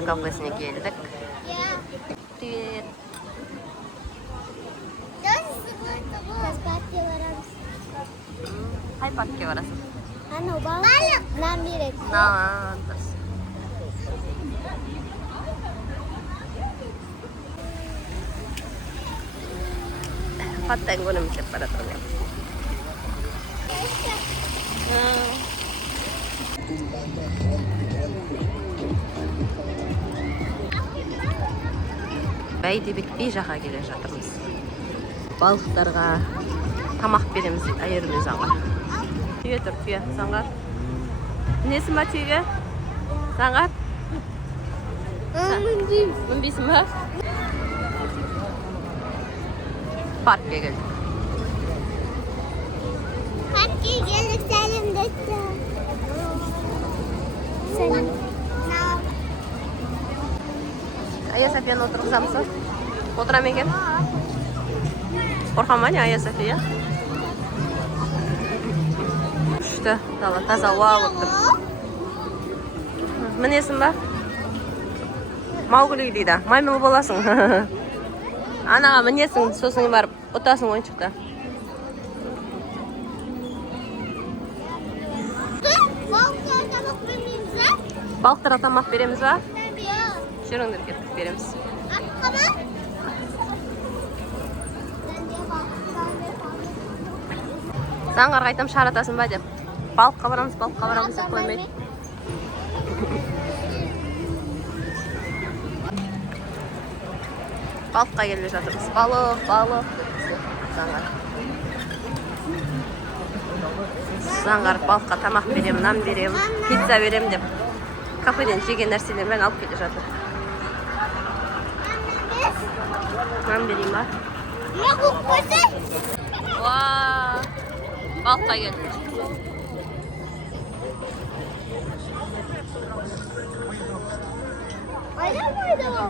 Panda kafesine geldik. Привет. Қай паркке барасың? Анау балық. Нан береді. Нан. Дұрыс. Паттайын көреміз деп бара тұрмын. Бәйдібек жаққа келе жатырмыз. Балықтарға тамақ береміз, айырмыз аңғар. Түйе тұр, түйе, заңғар. Мінесің ба түйеге? Заңғар? Мінбейсің ба? Паркке келдік. Паркке келдік, сәлемдетті. Сәлем. Ая Софияны отырғызамыз ба? Отырам екен? Қорқама не Ая София? Күшті, таза ауа болып тұр. Мінесің ба? Маугли дейді. Маймыл боласың. Анаға мінесің, сосын барып ұтасың ойыншықта. Балықтарға тамақ береміз ба? Жүріңдер кеттік береміз. Заңғарға айтам шаратасын ба деп. Балыққа барамыз деп қоймайды. Балыққа келе жатырмыз. Балық. Заңғар балыққа тамақ берем, нан берем, пицца берем деп. Кафеден жеген нәрселермен алып келе жатыр. Нан берейін ба? Балыққа келді. Ayda bak geliyor bana.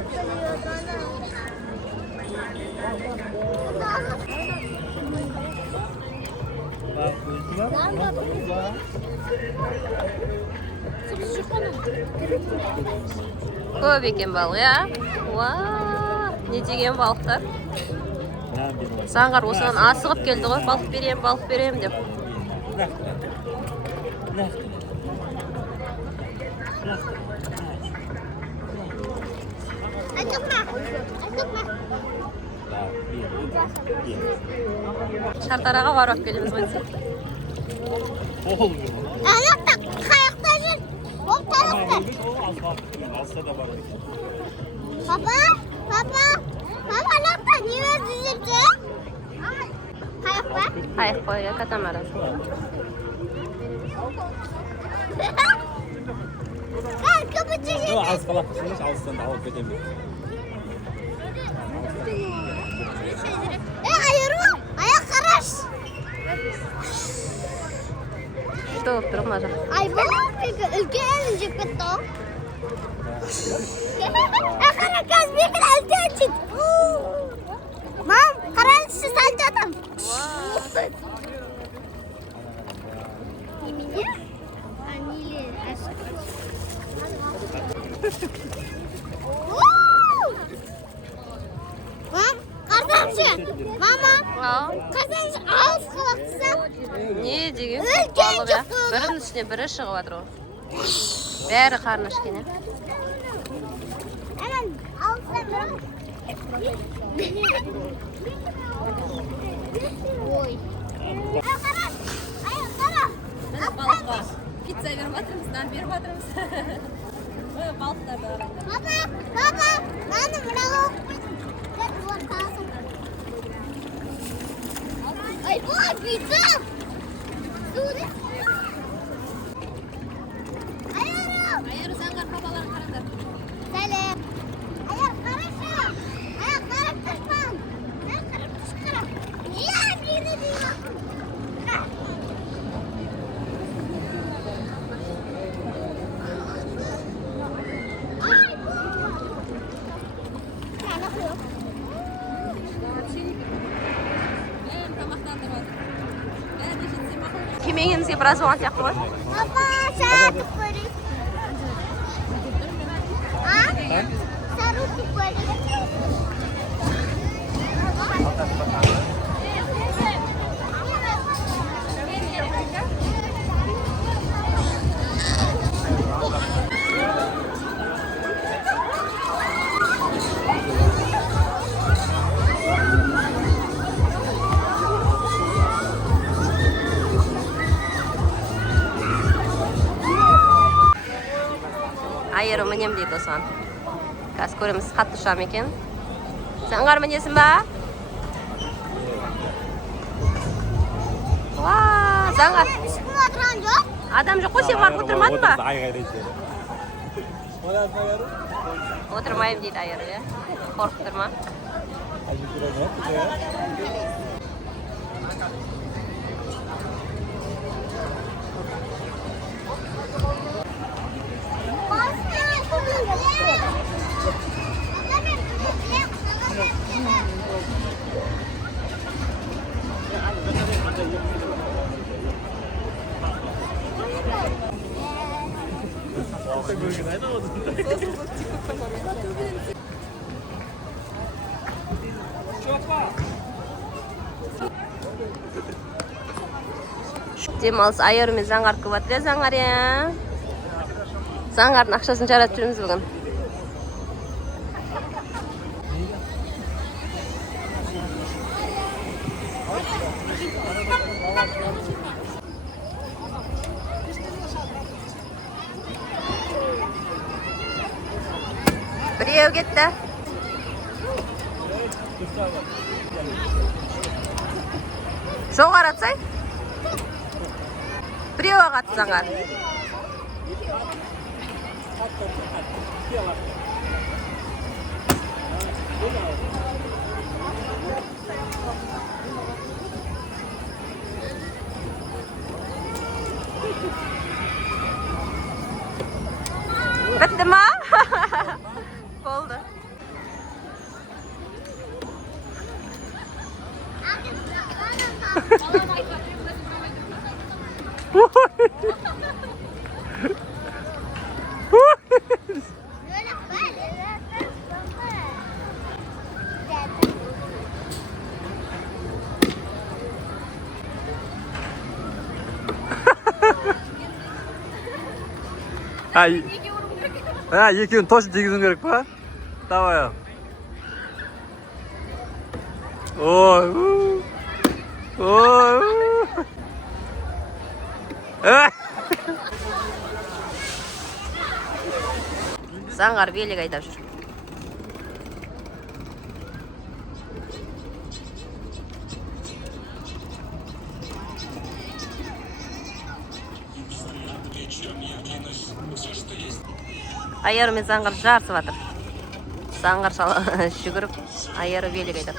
Көп екен балық, я? Не деген балықтар? Заңғар осыған асығып келді ғой, балық берем деп. Шардараға барып келеміз ғой десек. Анақта қайықта жүр. Ол тарапта. Папа, анақта не өрді жүрді? Қайық ба? Қайық қой, катамаран. Көбітші жүрді. Алыс қалап тұрсыңыз, алыстан да алып кетемін. Аяқ қараш. Что болып тұр мына жақ? Ай, бұл үлкен жеп кетті. Қара қазбекін әлде өтшеді. Мам, қараңызшы сәл жатым. Немене? Аниле ашық. Мам, қарсаңшы. Мама, қарсаңшы алыс қалақтысам. Не деген Үлкен балық, я? жұп болды. Бірінің үстіне бірі шығып жатыр ғой. Бәрі қарны ішкен, я? Әмін, алыстан бірі. Ой. Қараш, аяқ қара. Біз балыққа пицца беріп жатырмыз, нан беріп жатырмыз. Балықтарды қараңдар. Папа, маны мынау. Ай, бұл пицца. Суды. Айыру заңғар папаларын қараңдар. Сәлем. Аяқ қарашы. Аяқ қарап тұрман. Аяқ қарап тұшқарап. Мені деймін. Кемеңімізге біраз болған сияқты ғой. Папа, сәтіп көрейін. kanan. Sarı tutuyor. Atas ke kanan. Айыры мінем дейді осыған. Қазір көреміз қатты ұшам екен. Заңғар мінесің ба? Уа, Заңғар. Ешкім отырған жоқ. Адам жоқ қой, сен барып отырмадың ба? Айғайлайды. Отырмайым дейді айыры, иә. Қорқып тұрма. Демалыс айыры мен Заңғар көп жатыр, иә Заңғар, иә. Заңғардың ақшасын жаратып жүрміз бүгін. Біреу кетті. Жоқ аратсай. Біреу ағаты Заңғар. Бітті ма? Болды. екеуін точно тигізуің керек па? Давай. Ой. Ой. Заңғар велик айдап жүр. Айыры мен Заңғар жарысып жатыр. Заңғар жүгіріп, айыры велик айдап.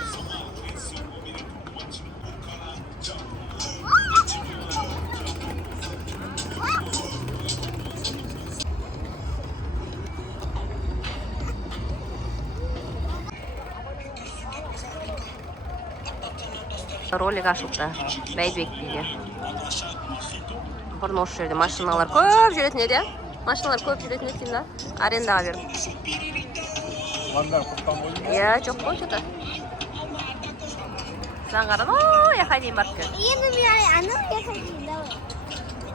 Ролик ашылды. Бәйдібек биге. Бұрын осы жерде машиналар көп жүретін еді. Машиналар көп жүретін екен да. Арендаға бердім. Иә, жоқ қой что-то. Заңғар, ой, яқа дейін барып кел. Енді мен анау яқа дейін, давай.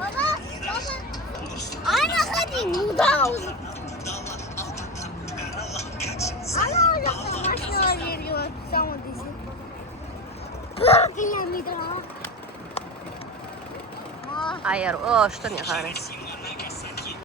Баба, анаға дейін, мұда аузы. Анау жақта машиналар жерге өтсам дейсің. Бір километр. Айыр, о, что не қарайсың?